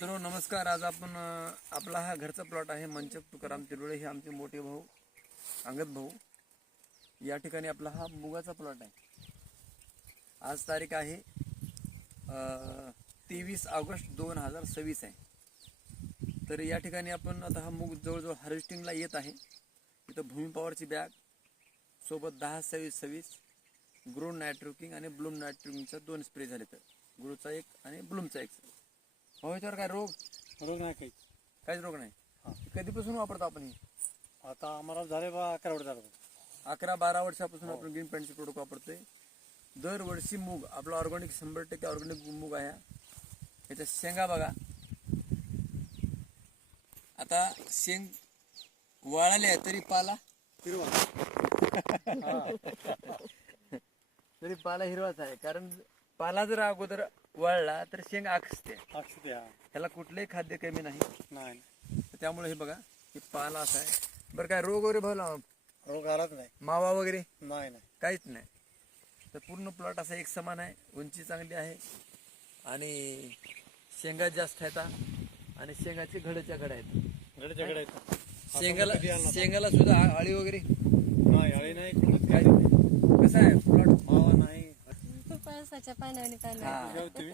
मित्रो नमस्कार. आज आपण आपला हा घरचा प्लॉट आहे. मंचक तुकाराम तिरुळे हे आमचे मोठे भाऊ अंगद भाऊ. या ठिकाणी आपला हा मुगाचा प्लॉट आहे. आज तारीख आहे 23 ऑगस्ट 2026 आहे. तर या ठिकाणी आपण आता हा मूग जवळजवळ हार्वेस्टिंगला येत आहे. इथं भूमी पॉवरची बॅग सोबत 10-26-26 ग्रो नायट्रोकिंग आणि ब्लूम नायट्रोकिंगचा 2 स्प्रे झाले. तर ग्रोचा एक आणि ब्लूमचा एक. हो याच्यावर काय रोग नाही काहीच रोग नाही. कधीपासून वापरतो आपण हे? आता आम्हाला झाले बा 11 वर्ष झालं. 11-12 वर्षापासून आपण ग्रीन पॅन्टचे प्रोडक्ट वापरतोय. दरवर्षी मूग आपला ऑर्गॅनिक 100% ऑर्गॅनिक मूग आहे. याच्या शेंगा बघा, आता शेंग वाळाले आहे तरी पाला हिरवा तरी पाला हिरवाच आहे. कारण पाला जर अगोदर वाळला तर शेंग आखसते. ह्याला कुठलंही खाद्य कमी नाही. त्यामुळे हे बघा हे पाला असा आहे. बरं काय रोग वगैरे भावला? रोग आलाच नाही, मावा वगैरे नाही काहीच नाही. तर पूर्ण प्लॉट असा एक समान आहे. उंची चांगली आहे आणि शेंगा जास्त आहेत आणि शेंगाचे घडच्या घड आहेत. शेंगाला सुद्धा आळी वगैरे नाही. काय कसं आहे प्लॉट? मावा नाही. पावसाच्या पाण्याने पाणी हा. तुम्ही